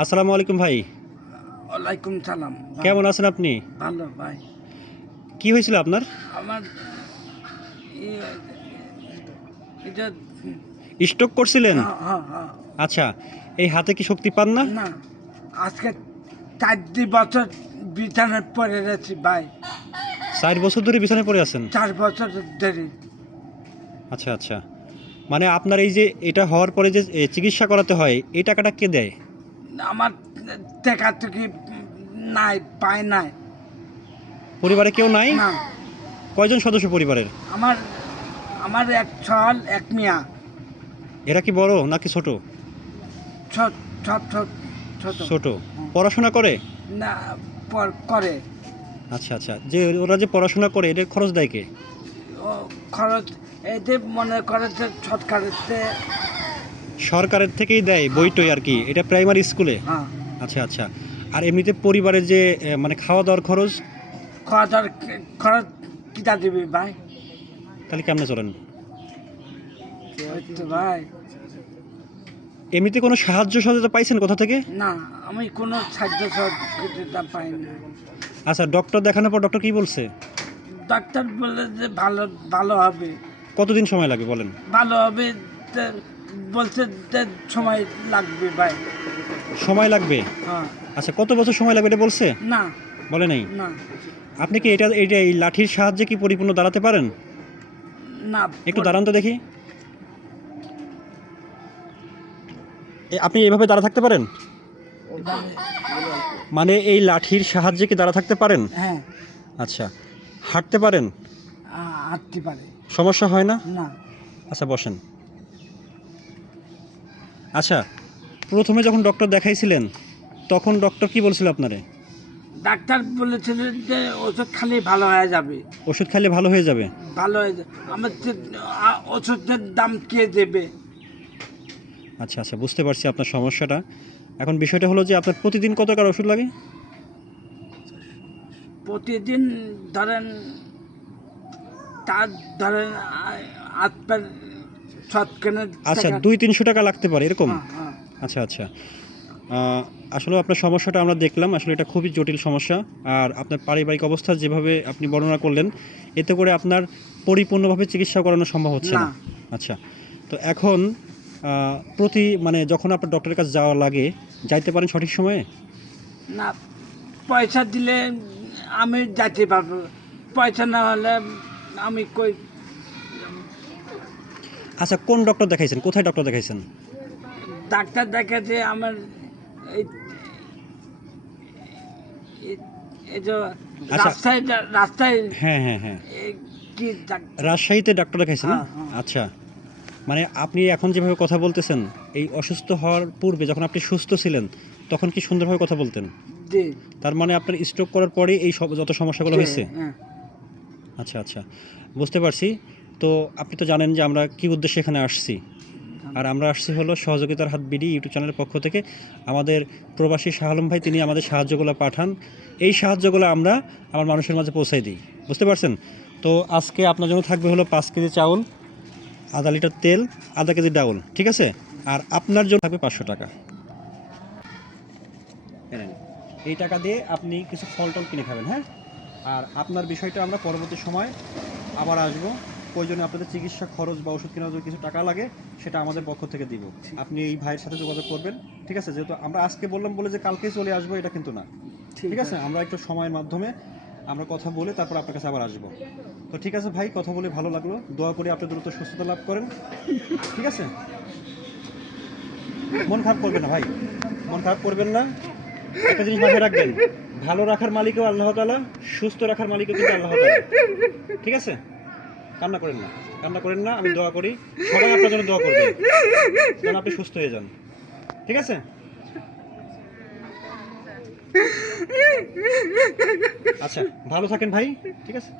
আসসালামু আলাইকুম ভাই। ওয়ালাইকুম সালাম। কেমন আছেন আপনি? ভালো ভাই। কি হয়েছিল আপনার? আমার ই- এটা স্ট্রোক করছিলেন? হ্যাঁ হ্যাঁ হ্যাঁ। আচ্ছা, এই হাতে কি শক্তি পান না? না, আজকে 4 বছর বিছানায় পড়ে গেছি ভাই। 4 বছর ধরে বিছানায় পড়ে আছেন? 4 বছর ধরে। আচ্ছা আচ্ছা, মানে আপনার এই যে এটা হওয়ার পরে যে চিকিৎসা করাতে হয়, এই টাকাটা কে দেয়? আমার টেকা টুকি নাই, পায় নাই। পরিবারে কেউ নাই? না, কয়জন সদস্য পরিবারের? আমার আমার এক ছল এক মিয়া। এরা কি বড় নাকি ছোট? ছোট ছোট ছোট ছোট। ছোট। পড়াশোনা করে? না, করে। আচ্ছা আচ্ছা, যে ওরা যে পড়াশোনা করে এটার খরচ দেয় কে? ও খরচ এই যে মনে করে যে সরকারেতে। সরকারের থেকেই দেয় বইটই আর কি, এটা প্রাইমারি স্কুলে? হ্যাঁ, আচ্ছা আচ্ছা, আর এমনিতে পরিবারের যে মানে খাওয়া দাওয়ার খরচ? খাওয়া দাওয়ার খরচ কিটা দিবি ভাই? তাহলে কেমনে চলেন? ওই তো ভাই। এমনিতে কোনো সাহায্য সহযোগিতা পাইছেন কোথা থেকে? না, আমি কোনো সাহায্য সহযোগিতা পাই না। আচ্ছা, ডক্টর দেখানোর পর ডক্টর কি বলছে? ডাক্তার বলে যে ভালো ভালো হবে। কতদিন সময় লাগবে বলেন? ভালো হবে তে বলছে যে সময় লাগবে ভাই। সময় লাগবে? হ্যাঁ। আচ্ছা, কত বছর সময় লাগবে এটা বলছে? না বলে নাই? না আপনি কি এটা এই লাঠির সাহায্যে কি পরিপূর্ণ দাঁড়াতে পারেন? না। একটু দাঁড়ান তো দেখি। আপনি এইভাবে দাঁড়া থাকতে পারেন? মানে এই লাঠির সাহায্যে কি দাঁড়া থাকতে পারেন? হ্যাঁ, আচ্ছা, হাঁটতে পারেন? হাঁটতে পারে সমস্যা হয় না? না। আচ্ছা, বসেন। আচ্ছা, প্রথমে যখন ডক্টর দেখাইছিলেন তখন ডক্টর কি বলছিল আপনারে? ডাক্তার বলেছিলেন যে ওষুধ খালি ভালো হয়ে যাবে। ওষুধ খাইলে ভালো হয়ে যাবে? ভালো হয়ে যাবে। আমার ওষুধের দাম কে দেবে? আচ্ছা আচ্ছা, বুঝতে পারছি আপনার সমস্যাটা। এখন বিষয়টা হলো যে আপনার প্রতিদিন কত টাকার ওষুধ লাগে? প্রতিদিন ধরেন তার ধরেন আপনার সৎকেনের। আচ্ছা, 200-300 টাকা লাগতে পারে এরকম? হ্যাঁ হ্যাঁ। আচ্ছা আচ্ছা, আসলে আপনার সমস্যাটা আমরা দেখলাম, আসলে এটা খুবই জটিল সমস্যা। আর আপনার পারিবারিক অবস্থা যেভাবে আপনি বর্ণনা করলেন, এতে করে আপনার পরিপূর্ণভাবে চিকিৎসা করানো সম্ভব হচ্ছে না। না। আচ্ছা, তো এখন মানে যখন আপনার ডক্টরের কাছে যাওয়া লাগে, যাইতে পারেন সঠিক সময়ে? না, পয়সা দিলে আমি যাইতে পারবো, পয়সা না হলে আমি কই। আচ্ছা, কোন ডক্টর দেখাইছেন, কোথায় ডক্টর দেখাইছেন? ডাক্তার দেখাচ্ছে আমার এই এই- এই যে আচ্ছা। রাস্তায় রাস্তায় হ্যাঁ হ্যাঁ হ্যাঁ, এই কি রাজশাহীতে ডাক্তার দেখাইছেন? হ্যাঁ, হ্যাঁ। আচ্ছা, মানে আপনি এখন যেভাবে কথা বলতেছেন, এই অসুস্থ হওয়ার পূর্বে যখন আপনি সুস্থ ছিলেন তখন কি সুন্দরভাবে কথা বলতেন? জি তার মানে আপনার স্ট্রোক করার পরে এই সব যত সমস্যাগুলো জি, হয়েছে? হ্যাঁ। আচ্ছা আচ্ছা, বুঝতে পারছি। তো আপনি তো জানেন যে আমরা কি উদ্দেশ্যে এখানে আসছি। আর আমরা আসছি হলো সহযোগিতার হাত বিডি ইউটিউব চ্যানেলের পক্ষ থেকে। আমাদের প্রবাসী শাহ আলম ভাই তিনি আমাদের সাহায্যগুলো পাঠান, এই সাহায্যগুলো আমরা আমার মানুষের মাঝে পৌঁছাই দিই। বুঝতে পারছেন? তো আজকে আপনার জন্য থাকবে হলো 5 কেজি চাউল, আধা লিটার তেল, আধা কেজি ডাউল, ঠিক আছে? আর আপনার জন্য থাকবে 500 টাকা। এই টাকা দিয়ে আপনি কিছু ফল টল কিনে খাবেন, হ্যাঁ? আর আপনার বিষয়টা আমরা পরবর্তী সময় আবার আসবো। প্রয়োজনে আপনাদের চিকিৎসা খরচ বা ওষুধ কেনার যদি কিছু টাকা লাগে সেটা আমাদের পক্ষ থেকে দিব। আপনি এই ভাইয়ের সাথে যোগাযোগ করবেন, ঠিক আছে? যেহেতু আমরা আজকে বললাম বলে যে কালকেই চলে আসবো এটা কিন্তু না, ঠিক আছে? আমরা একটু সময়ের মাধ্যমে আমরা কথা বলে তারপর আপনার কাছে আবার আসবো। তো ঠিক আছে ভাই, কথা বলে ভালো লাগলো। দোয়া করি আপনি দ্রুত সুস্থতা লাভ করেন, ঠিক আছে? মন খারাপ করবেন না ভাই, মন খারাপ করবেন না। একটা জিনিস মাথায় রাখবেন, ভালো রাখার মালিকও আল্লাহ তাআলা, সুস্থ রাখার মালিকও কিন্তু আল্লাহ তাআলা, ঠিক আছে? কান্না করেন না, কান্না করেন না। আমি দোয়া করি, সবাই আপনার জন্য দোয়া করবে যেন আপনি সুস্থ হয়ে যান, ঠিক আছে? আচ্ছা, ভালো থাকেন ভাই, ঠিক আছে?